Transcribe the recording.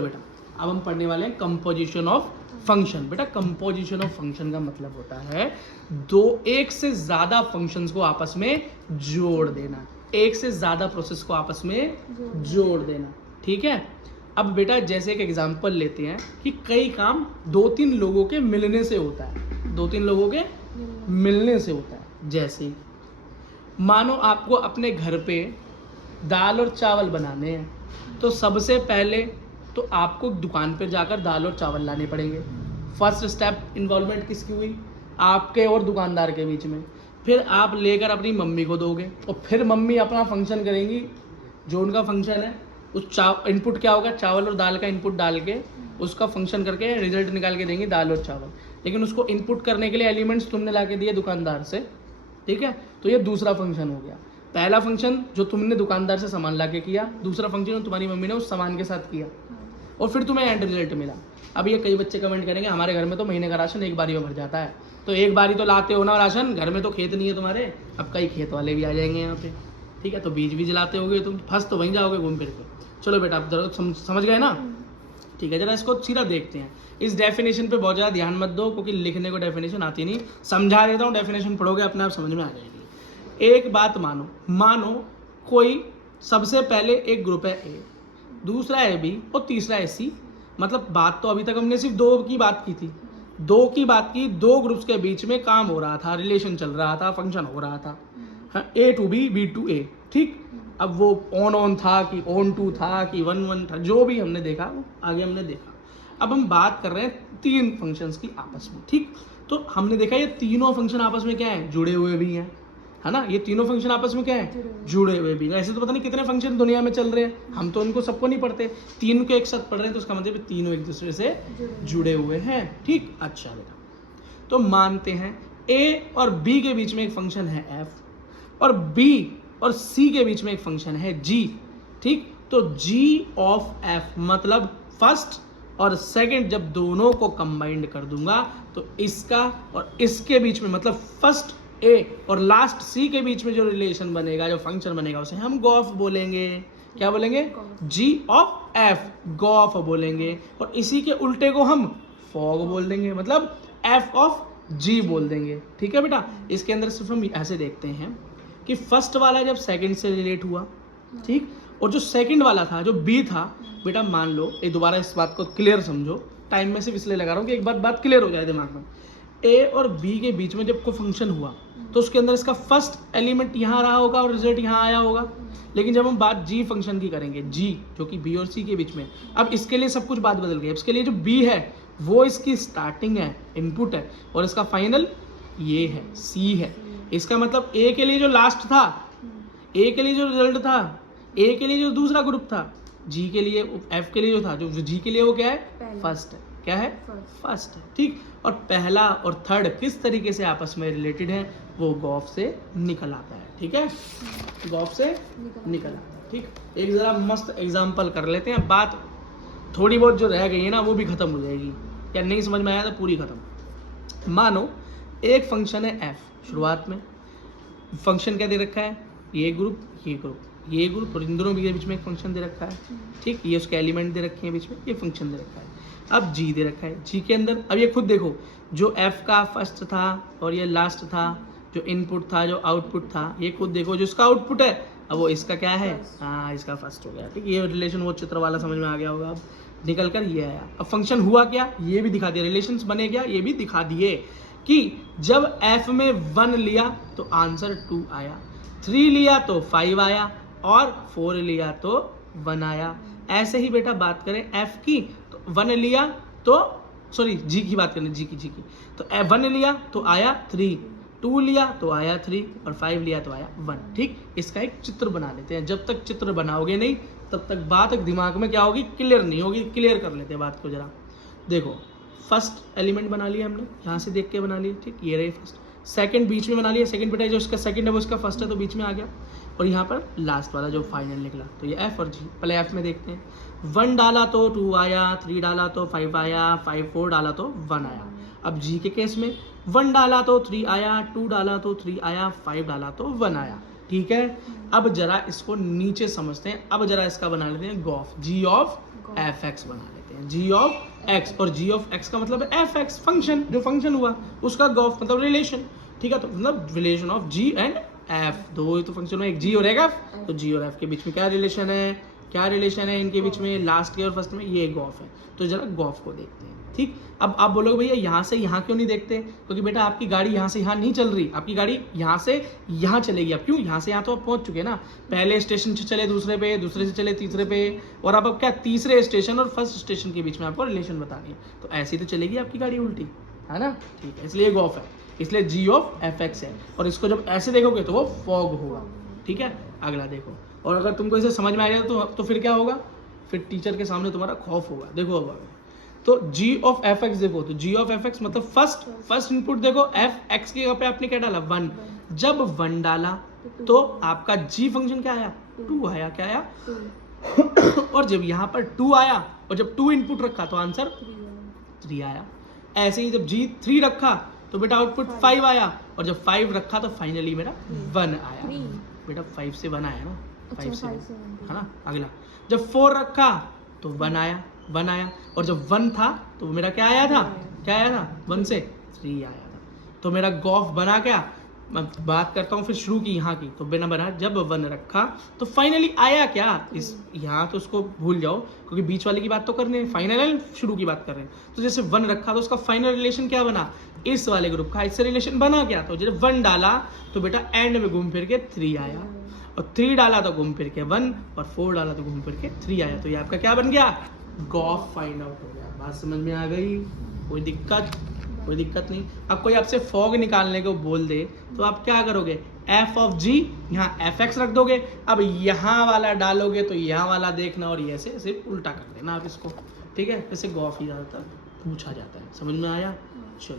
बेटा अब हम पढ़ने वाले हैं कंपोजिशन ऑफ फंक्शन। बेटा कंपोजिशन ऑफ फंक्शन का मतलब होता है एक से ज्यादा फंक्शंस को आपस में जोड़ देना, एक से ज्यादा प्रोसेस को आपस में जोड़ देना। ठीक है। अब बेटा जैसे एक एग्जांपल लेते हैं कि कई काम 2-3 लोगों के मिलने से होता है, 2-3 लोगों के मिलने से होता है। जैसे मानो आपको अपने घर पे दाल और चावल बनाने हैं, तो सबसे पहले तो आपको दुकान पर जाकर दाल और चावल लाने पड़ेंगे। फर्स्ट स्टेप इन्वॉल्वमेंट किसकी हुई? आपके और दुकानदार के बीच में। फिर आप लेकर अपनी मम्मी को दोगे और फिर मम्मी अपना फंक्शन करेंगी, जो उनका फंक्शन है। उस इनपुट क्या होगा? चावल और दाल का इनपुट डाल के उसका फंक्शन करके रिजल्ट निकाल के देंगे दाल और चावल। लेकिन उसको इनपुट करने के लिए एलिमेंट्स तुमने ला के दिए दुकानदार से, ठीक है। तो ये दूसरा फंक्शन हो गया। पहला फंक्शन जो तुमने दुकानदार से सामान ला के किया, दूसरा फंक्शन तुम्हारी मम्मी ने उस सामान के साथ किया और फिर तुम्हें एंड रिजल्ट मिला। अब ये कई बच्चे कमेंट करेंगे हमारे घर में तो महीने का राशन एक बारी में भर जाता है। तो एक बारी तो लाते हो ना राशन, घर में तो खेत नहीं है तुम्हारे। अब कई खेत वाले भी आ जाएंगे यहाँ पे, ठीक है। तो बीज लाते होगे तुम, फंस तो वहीं जाओगे घूम फिर के। चलो बेटा आप समझ गए ना? ठीक है, जरा इसको सीधा देखते हैं। इस डेफिनेशन पे बहुत ज़्यादा ध्यान मत दो क्योंकि लिखने को डेफिनेशन आती नहीं। समझा देता हूँ, डेफिनेशन पढ़ोगे अपने आप समझ में आ जाएगी। एक बात मानो कोई सबसे पहले एक ग्रुप है ए, दूसरा है बी और तीसरा है सी। मतलब बात तो अभी तक हमने सिर्फ 2 की बात की थी, 2 की बात की। 2 ग्रुप्स के बीच में काम हो रहा था, रिलेशन चल रहा था, फंक्शन हो रहा था। हाँ, ए टू बी, बी टू ए, ठीक। अब वो ऑन था कि ऑन टू था कि 1-1 था, जो भी हमने देखा वो आगे हमने देखा। अब हम बात कर रहे हैं 3 फंक्शंस की आपस में, ठीक। तो हमने देखा ये तीनों फंक्शन आपस में क्या है? जुड़े हुए भी हैं, है ना। ये तीनों फंक्शन आपस में क्या है? जुड़े हुए भी। ऐसे तो पता नहीं कितने फंक्शन दुनिया में चल रहे हैं, हम तो उनको सबको नहीं पढ़ते। 3 को एक साथ पढ़ रहे हैं तो उसका मतलब तीनों एक दूसरे से जुड़े हुए हैं, ठीक। अच्छा बेटा, तो मानते हैं ए और बी के बीच में एक फंक्शन है एफ और बी और सी के बीच में एक फंक्शन है जी, ठीक। तो जी ऑफ एफ मतलब फर्स्ट और सेकंड जब दोनों को कंबाइंड कर दूंगा तो इसका और इसके बीच में मतलब फर्स्ट ए और लास्ट सी के बीच में जो रिलेशन बनेगा, जो फंक्शन बनेगा, उसे हम गॉफ बोलेंगे। क्या बोलेंगे? जी ऑफ एफ, गॉफ बोलेंगे। और इसी के उल्टे को हम फॉग बोल देंगे, मतलब एफ ऑफ जी बोल देंगे, ठीक है बेटा। इसके अंदर सिर्फ हम ऐसे देखते हैं कि फर्स्ट वाला जब सेकंड से रिलेट हुआ, ठीक, और जो सेकंड वाला था जो बी था, बेटा मान लो एक दोबारा इस बात को क्लियर समझो, टाइम में सिर्फ इसलिए लगा रहा हूँ कि एक बात क्लियर हो जाए दिमाग में। ए और बी के बीच में जब कोई फंक्शन हुआ तो उसके अंदर इसका फर्स्ट एलिमेंट यहाँ रहा होगा और रिजल्ट यहाँ आया होगा। लेकिन जब हम बात जी फंक्शन की करेंगे, जी जो कि बी और सी के बीच में, अब इसके लिए सब कुछ बात बदल गई। इसके लिए जो बी है वो इसकी स्टार्टिंग है, इनपुट है, और इसका फाइनल ये है, सी है। इसका मतलब ए के लिए जो लास्ट था, ए के लिए जो रिजल्ट था, ए के लिए जो दूसरा ग्रुप था, जी के लिए, एफ के लिए जो था, जो जी के लिए वो क्या है? फर्स्ट है। क्या है? फर्स्ट है, ठीक। और पहला और थर्ड किस तरीके से आपस में रिलेटेड है वो गॉफ से निकल आता है, ठीक है। गॉफ से निकल आता है, ठीक। एक जरा मस्त एग्जांपल कर लेते हैं, बात थोड़ी बहुत जो रह गई है ना वो भी खत्म हो जाएगी। या नहीं समझ में आया तो पूरी खत्म। मानो एक फंक्शन है एफ, शुरुआत में फंक्शन क्या दे रखा है? ये ग्रुप, ये ग्रुप, ये ग्रुप, और इन दोनों के बीच में एक फंक्शन दे रखा है, ठीक। ये उसके एलिमेंट दे रखे हैं बीच में, ये फंक्शन दे रखा है। अब जी दे रखा है, जी के अंदर अब ये खुद देखो, जो एफ का फर्स्ट था और ये लास्ट था, जो इनपुट था, जो आउटपुट था, ये खुद देखो जो इसका आउटपुट है, अब वो इसका क्या है? हाँ, इसका फर्स्ट हो गया, ठीक। ये रिलेशन वो चित्र वाला समझ में आ गया होगा। अब निकल कर ये आया। अब फंक्शन हुआ क्या ये भी दिखा दिया, रिलेशंस बने क्या ये भी दिखा दिए कि जब एफ में 1 लिया तो आंसर 2 आया, 3 लिया तो 5 आया और 4 लिया तो 1 आया। ऐसे ही बेटा बात करें एफ की, तो 1 लिया तो सॉरी जी की बात करें, जी की तो 1 लिया तो आया 3, 2 लिया तो आया 3 और 5 लिया तो आया 1, ठीक। इसका एक चित्र बना लेते हैं। जब तक चित्र बनाओगे नहीं तब तक बात दिमाग में क्या होगी? क्लियर नहीं होगी। क्लियर कर लेते हैं बात को जरा। देखो फर्स्ट एलिमेंट बना लिया हमने, यहाँ से देख के बना लिया, ठीक। ये रही फर्स्ट। सेकंड बीच में बना लिया, सेकंड बेटा जो इसका सेकंड है वो इसका फर्स्ट है तो बीच में आ गया। और यहाँ पर लास्ट वाला जो फाइनल निकला तो ये एफ और जी। पहले एफ में देखते हैं। 1 डाला तो 2 आया, 3 डाला तो 5 आया, 4 डाला तो 1 आया। अब जी के केस में 1 डाला तो 3 आया, 2 डाला तो 3 आया, 5 डाला तो 1 आया। ठीक है, अब जरा इसको नीचे समझते हैं। अब जरा इसका बना लेते हैं g o f, g of f x बना लेते हैं, जी ऑफ एक्स। और जी ऑफ एक्स का मतलब है एफ एक्स, फंक्शन, जो फंक्शन हुआ उसका गॉफ मतलब रिलेशन। ठीक है, तो मतलब relation of g and f, दो ही तो फंक्शन है, एक जी और एक एफ। तो जी और एफ के बीच में क्या रिलेशन है, क्या रिलेशन है इनके बीच में, लास्ट के और फर्स्ट में, ये गॉफ है। तो जरा गॉफ को देखते हैं। ठीक, अब आप बोलोगे भैया यहाँ से यहाँ क्यों नहीं देखते, क्योंकि बेटा आपकी गाड़ी यहाँ से यहाँ नहीं चल रही, आपकी गाड़ी यहाँ से यहाँ चलेगी। अब क्यों, यहाँ से यहाँ तो आप पहुँच चुके ना, पहले स्टेशन से चले दूसरे पे, दूसरे से चले तीसरे पे, और अब क्या तीसरे स्टेशन और फर्स्ट स्टेशन के बीच में आपको रिलेशन बतानी है, तो ऐसी तो चलेगी आपकी गाड़ी उल्टी, है ना। ठीक है, इसलिए गॉफ है, इसलिए जी ऑफ एफ एक्स है। और इसको जब ऐसे देखोगे तो वो फॉग होगा। ठीक है, अगला देखो, और अगर तुमको इसे समझ में आ जाए तो फिर क्या होगा, फिर टीचर के सामने तुम्हारा खौफ होगा। देखो अब तो जी ऑफ एफ एक्स देखो, तो जी ऑफ एफ एक्स मतलब फर्स्ट इनपुट देखो, एफ एक्स के पे आपने क्या डाला, 1। जब 1 डाला तो आपका जी फंक्शन क्या आया, 2 आया, क्या आया और जब यहाँ पर 2 आया और जब 2 इनपुट रखा तो आंसर 3 आया। ऐसे ही जब जी 3 रखा तो बेटा आउटपुट 5 आया, और जब 5 रखा तो फाइनली मेरा 1 आया। बेटा 5 से 1 आया ना, 5 से 1 है ना। अगला जब 4 रखा तो 1 आया, और जब 1 था तो मेरा क्या आया था, 1 से 3 आया था। तो मेरा गॉफ बना क्या, मैं बात करता हूँ फिर शुरू की यहाँ की, तो बिना बना जब 1 रखा तो फाइनली आया क्या, इस यहाँ तो उसको भूल जाओ क्योंकि बीच वाले की बात तो करनी है, फाइनल एंड शुरू की बात कर रहे हैं। तो जैसे 1 रखा तो उसका फाइनल रिलेशन क्या बना, इस वाले ग्रुप का इससे रिलेशन बना क्या, तो जब 1 डाला तो बेटा एंड में घूम फिर के 3 आया, और 3 डाला तो घूम फिर के 1, और 4 डाला तो घूम फिर के 3 आया। तो ये आपका क्या बन गया, गॉफ फाइंड आउट हो गया। बात समझ में आ गई, कोई दिक्कत नहीं। अब कोई आपसे फॉग निकालने को बोल दे तो आप क्या करोगे, एफ ऑफ जी, यहाँ एफ एक्स रख दोगे, अब यहाँ वाला डालोगे तो यहाँ वाला देखना, और ये ऐसे उल्टा कर देना आप इसको। ठीक है, ऐसे गॉफ ही ज़्यादातर पूछा जाता है। समझ में आया, चलो।